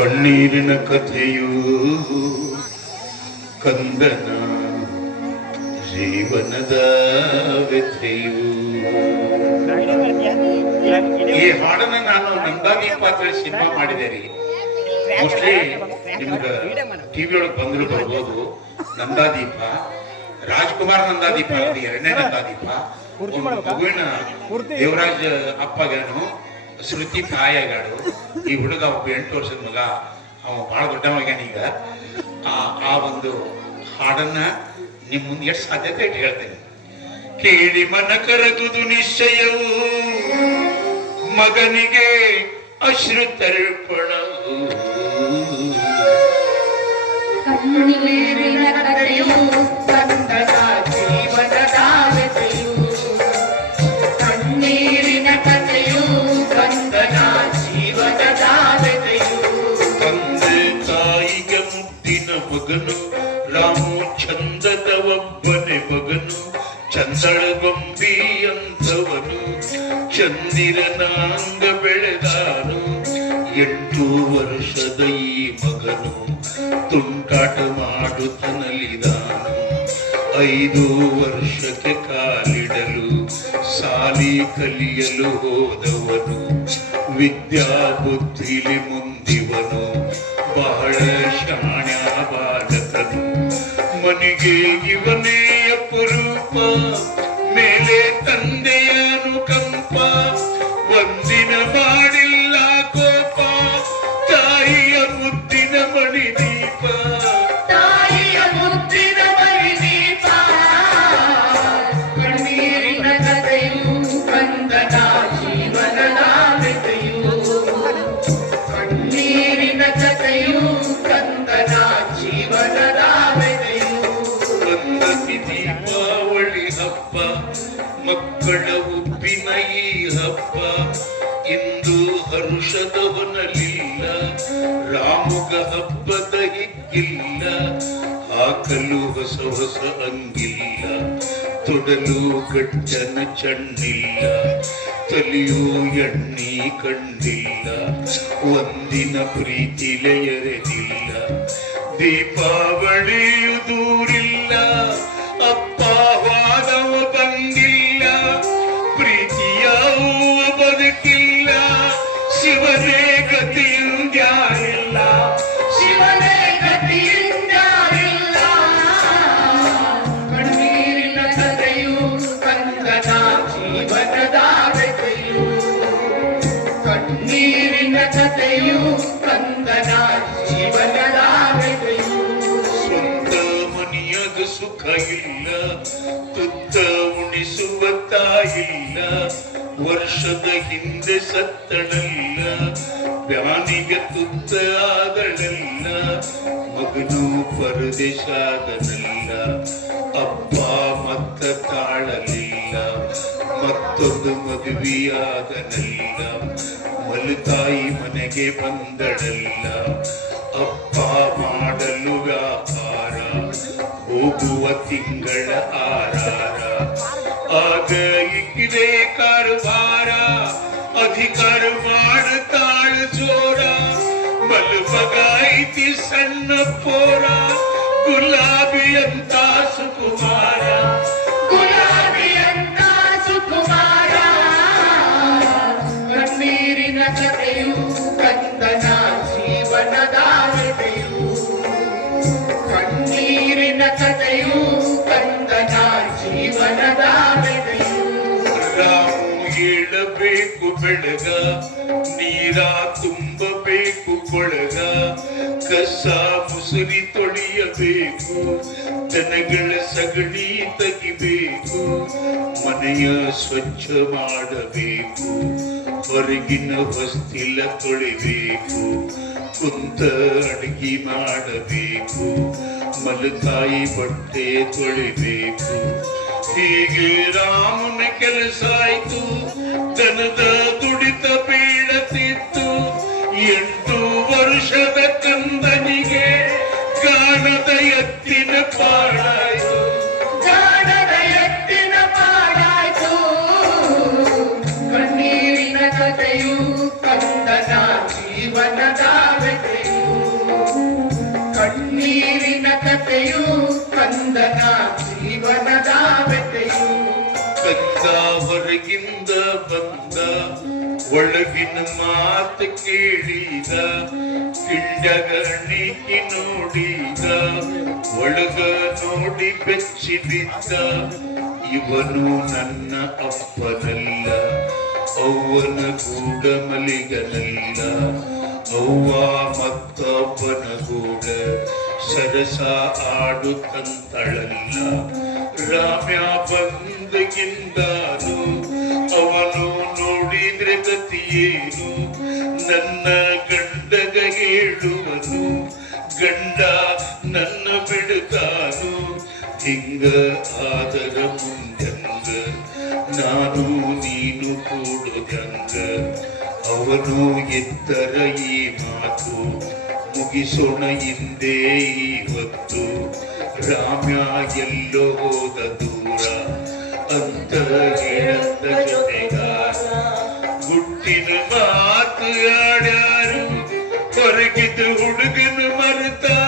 ಕಣ್ಣೀರಿನ ಕಥೆಯು ಕಂದನ ಜೀವನದ ವ್ಯಥೆಯು. ಈ ಹಾಡನ್ನ ನಾನು ನಂದಾನಿ ಪಾತ್ರ ಸಿನಿಮಾ ಮಾಡಿದೆ ರೀ ಮೋಸ್ಟ್ಲಿ ನಿಮ್ಗೆ ಟಿವಿ ಒಳಗೆ ಬಂದ್ರು ಬರ್ಬೋದು. ನಂದಾದೀಪ ರಾಜ್ಕುಮಾರ್ ನಂದಾದೀಪ ಎರಡನೇ ನಂದಾದೀಪ. ಮಗುವಿನ ದೇವರಾಜ್ ಅಪ್ಪಗನು. ಶ್ರುತಿ ತಾಯಗಾಡು ಈ ಹುಡುಗ ಒಬ್ಬ ಎಂಟು ವರ್ಷದ ಮಗ, ಅವ ಬಹಳ ದೊಡ್ಡ ಮಗನ ಈಗ. ಆ ಆ ಒಂದು ಹಾಡನ್ನ ನಿಮ್ ಮುಂದೆ ಎಷ್ಟು ಸಾಧ್ಯತೆ ಇಟ್ಟು ಹೇಳ್ತೇನೆ. ಕೇಳಿ ಮನ ಕರಗುದು ನಿಶ್ಚಯವು, ಮಗನಿಗೆ ಅಶ್ರು ಕಣ್ಣು ಕಣ್ಣೀರಿನ ಕಥೆಯು ಮಗನು, ರಾಮು ಚಂದದ ಒಬ್ಬನೇ ಮಗನು, ಚಂದಳ ಗೊಂಬಿ ಅಂತವನು ಚಂದಿರನಾಂಗ ಬೆಳೆದಾನು. ಎಂಟು ವರ್ಷದ ಈ ಮಗನು ತುಂಟಾಟ ಮಾಡುತ್ತನಲಿದಾನು ಐದು ವರ್ಷಕ್ಕೆ ಕಾಲಿಡಲು, ಸಾಲಿ ಕಲಿಯಲು ಹೋದವನು. ವಿದ್ಯಾ ಬುದ್ಧಿಲಿ ಮುಂದಿವನು. ಬಹಳ ಮನೆಗೆ ಇವನೇ ಅಪರೂಪ. ಮೇಲೆ ತಂದೆಯ ರಾಮುಗ ಹಬ್ಬದ ಹಿಕ್ಕಿಲ್ಲ ಹಾಕಲು ಹೊಸ ಹೊಸ ಅಂಗಿಲ್ಲ. ತೊಡಲು ಕಟ್ಟನ ಚಣ್ಣಿಲ್ಲ ತಲೆಯೂ ಎಣ್ಣಿ ಕಂಡಿಲ್ಲ. ಒಂದಿನ ಪ್ರೀತಿ ಎರೆದಿಲ್ಲ ದೀಪಾವಳಿಯು ವರ್ಷದ ಹಿಂದೆ ಸತ್ತಳಲ್ಲ ಪ್ರಾಣಿಗೆ ತುತ್ತ ಆದಳಲ್ಲ, ಮಗನು ಪರದೇಶಾದನಲ್ಲ, ಅಪ್ಪ ಮತ್ತ ತಾಳಲಿಲ್ಲ, ಮತ್ತೊಂದು ಮದುವೆಯಾದನಲ್ಲ, ಮಲತಾಯಿ ಮನೆಗೆ ಬಂದಳಲ್ಲ, ಅಪ್ಪ ಮಾಡಲು ವ್ಯಾಪಾರ, ಹೋಗುವ ತಿಂಗಳ ಆರಾರ ಆಗ ಇಕ್ಕಿದೆ ಕಾರವಾರ బంగారు మాడతాడు చూడా మలుపగా ఇది సన్న పోరా గులాబీ అంతా సుకుమార్. ಏಳಬೇಕು ಬೆಳಗ, ನೀರ ತುಂಬಬೇಕು ಕೊಳಗ, ಕಸ ಮುಸುರಿ ತೊಳೆಯಬೇಕು, ದನಗಳ ಸಗಣಿ ತಗಿಬೇಕು, ಮನೆಯ ಸ್ವಚ್ಛ ಮಾಡಬೇಕು, ಹೊರಗಿನ ಹೊಸ್ತಿಲ ತೊಳಿಬೇಕು, ಕುಂತ ಅಡಿಗೆ ಮಾಡಬೇಕು, ಮಲತಾಯಿ ಬಟ್ಟೆ ತೊಳಿಬೇಕು. ಹೀಗೆ ರಾಮನ ಕೆಲಸಾಯ್ತು ದನದ ದುಡಿತ ಬೀಳತಿತ್ತು ಎಂಟು ವರ್ಷದ ಕಂದನಿಗೆ ಕಾಣದ ಎತ್ತಿನ ಪಾಡಾಯ್ತು. ಕಾಣದ ಎತ್ತಿನ ಪಾಡಾಯ್ತು. ಕಣ್ಣೀರಿನ ಕಥೆಯು ಕಂದನ ಜೀವನದ ಕಣ್ಣೀರಿನ ಕಥೆಯು ಹೊರಗಿಂದ ಬಂದ, ಒಳಗಿನ ಮಾತು ಕೇಳಿದ ಕಿಂಡಗಣಿಕೆ ನೋಡಿದ, ಒಳಗ ನೋಡಿ ಬೆಚ್ಚಿ ಬಿದ್ದ, ಇವನು ನನ್ನ ಅಪ್ಪನಲ್ಲ, ಅವ್ವನ ಕೂಡ ಮಲಿಗನಲ್ಲ, ಅವ್ವ ಮತ್ತೊಬ್ಬನ ಗೂಡ, ಸರಸ ಆಡುತ್ತಂತಳಲ್ಲ ರಾಮ್ಯ ಬಂದಗಿಂದಾನು ಅವನು ನೋಡಿದ್ರೆ ಗತಿಯೇನು? ನನ್ನ ಗಂಡಗ ಹೇಳುವನು, ಗಂಡ ನನ್ನ ಬಿಡುತ್ತಾನು. ಹಿಂಗ ಆದರ ಮುಂದಂಗ ನಾನು ನೀನು ಕೂಡುದಂಗ ಅವನು ಎತ್ತರ ಈ ಮಾತು, ಮುಗಿಸೋಣ ಹಿಂದೆ ಇವತ್ತು ರಾಮ್ಯ ಎಲ್ಲೋ ಹೋದ ದೂರ ಅಂತ ಹೇಳದ ಜೊತೆಗಾರ ಗುಟ್ಟಿನ ಮಾತು ಆಡ್ಯಾರು ಹೊರಗಿದ್ದು ಹುಡುಗನ ಮರೆತಾರು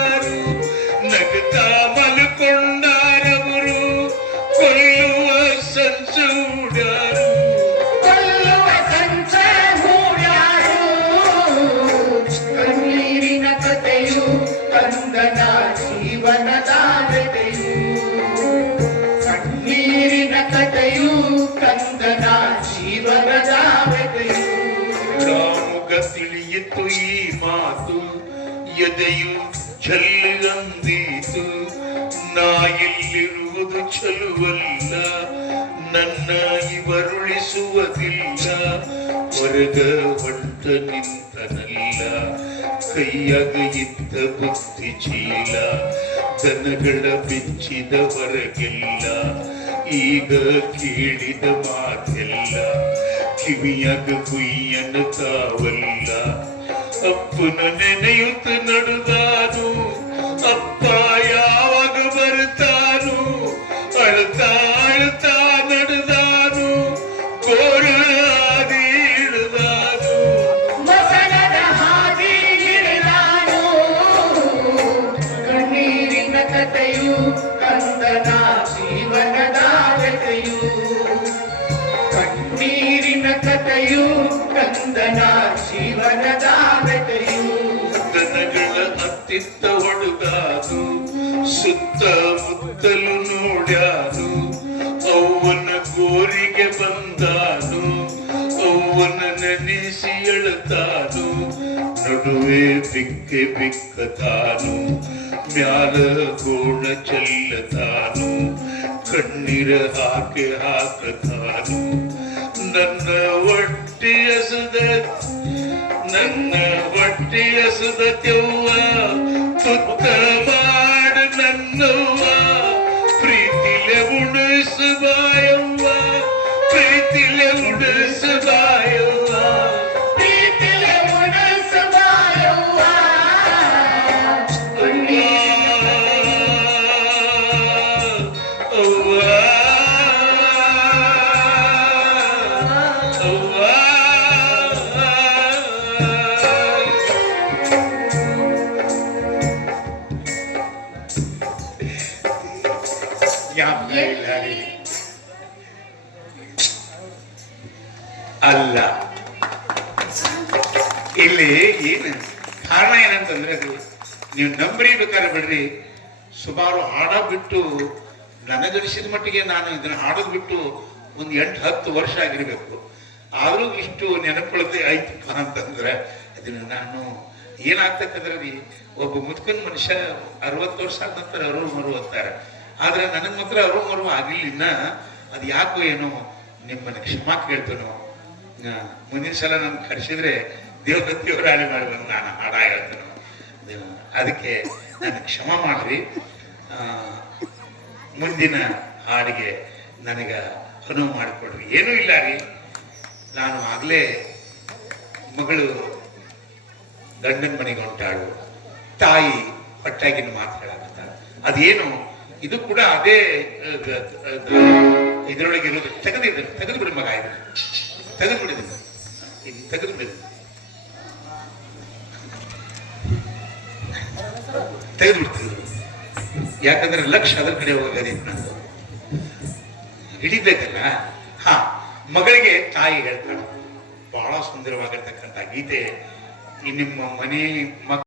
ತಿಳಿಯಿತು ಈ ಮಾತು, ಎದೆಯು ಚಲ್ಲಂದೀತು ನಾ ಇಲ್ಲಿರುವುದು ಚಲುವಲ್ಲ ನನ್ನ ಇವರುಳಿಸುವುದಿಲ್ಲ ಹೊರಗ ಹೊಂಟ ನಿಂತನಲ್ಲ ಕೈಯಾಗ ಇದ್ದ ಬುದ್ಧಿ ಚೀಲ. ದನಗಳ ಬಿಚ್ಚಿದ ಹೊರಗಿಲ್ಲ, ಈಗ ಕೇಳಿದ ಮಾತೆಲ್ಲ. ಕಿವಿಯಾಗ ಕುಯ್ಯನ ಕಾವಲ್ಲ సంపున నినయుత నడుదాను ಕಂದನ ಶಿವನ ದನಗಳ ಅತ್ತಿತ್ತ ಒಡುಗಾದು ಸುತ್ತ ಮುತ್ತಲು ನೋಡ್ಯಾನು ಅವ್ವನ ಗೋರಿಗೆ ಬಂದಾನು ಅವ್ವನ ನೆನೆಸಿ ಎಳುತ್ತಾನು ನಡುವೆ ಬಿಕ್ಕೆ ಬಿಕ್ಕತಾನು ಮ್ಯಾಲ ಗೋಣ ಚೆಲ್ಲತಾನು ಕಣ್ಣೀರ ಹಾಕಿ ಹಾಕತಾನು ನನ್ನ ಹೊಟ್ಟೆಯ ಸುದ ನನ್ನ ಹೊಟ್ಟೆಯ ಸುದತ್ಯವ್ವ ತುತ್ತ ಮಾಡ ನನ್ನವ್ವ ಪ್ರೀತಿಲೆ ಉಣಿಸು ಬಾಯವ್ವ ಪ್ರೀತಿಲೆ ಉಣಿಸು ಏನು ಕಾರಣ ಏನಂತಂದ್ರೆ ಅದು ನೀವು ನಂಬರಿ ಬೇಕಾದ್ರೆ ಬಿಡ್ರಿ. ಸುಮಾರು ಹಾಡ ಬಿಟ್ಟು ನನಗನಿಸಿದ ಮಟ್ಟಿಗೆ ನಾನು ಇದನ್ನ ಹಾಡೋದು ಬಿಟ್ಟು ಒಂದು ಎಂಟು ಹತ್ತು ವರ್ಷ ಆಗಿರ್ಬೇಕು. ಆದರೂ ಇಷ್ಟು ನೆನಪುಳತೆ ಆಯ್ತಪ್ಪ ಅಂತಂದ್ರೆ ಅದನ್ನ ನಾನು ಏನಾಗ್ತಕ್ಕಂದ್ರೆ ಒಬ್ಬ ಮುದುಕನ್ ಮನುಷ್ಯ ಅರವತ್ತು ವರ್ಷ ಆದ ನಂತರ ಅರು ಮರು ಅಂತಾರೆ. ಆದ್ರೆ ನನಗೆ ಮಾತ್ರ ಅರು ಮರು ಆಗಿಲ್ಲ ಅದು ಯಾಕೋ ಏನೋ ನಿಮ್ಮನ್ನ ಕ್ಷಮಾ ಕೇಳ್ತೇನೋ. ಮುಂದಿನ ಸಲ ನಾನು ಕರೆಸಿದ್ರೆ ದೇವ್ರ ದೇವರಾಳಿ ಮಾಡಿ ನಾನು ಹಾಡ ಹೇಳ್ತೇನೆ. ಅದಕ್ಕೆ ನನಗೆ ಕ್ಷಮ ಮಾಡಿರಿ. ಮುಂದಿನ ಹಾಡಿಗೆ ನನಗೆ ಅನುವು ಮಾಡಿಕೊಡ್ರಿ. ಏನೂ ಇಲ್ಲ ರೀ. ನಾನು ಆಗಲೇ ಮಗಳು ಗಂಡನ ಮನೆಗೆ ಹೊಂಟಾಳು. ತಾಯಿ ಪಟ್ಟಾಗಿನ ಮಾತು ಹೇಳಾಕತ್ತಾಳ. ಅದೇನು? ಇದು ಕೂಡ ಅದೇ ಇದರೊಳಗೆ ಇರೋದು ತೆಗೆದಿದ್ರು ತೆಗೆದು ಬಿಡಿ ಮಗ ಇದ್ರು ತೆಗೆದು ಬಿಡಿದ್ದೀನಿ ತೆಗೆದು ಯಾಕಂದ್ರೆ ಲಕ್ಷ ಅದ್ರ ಕಡೆ ಹೋಗೋದೇ ಹಿಡಿಬೇಕಲ್ಲ? ಹಾ, ಮಗಳಿಗೆ ತಾಯಿ ಹೇಳ್ತಾಳೆ. ಬಹಳ ಸುಂದರವಾಗಿರ್ತಕ್ಕಂಥ ಗೀತೆ. ಈ ನಿಮ್ಮ ಮನೆ ಮಕ್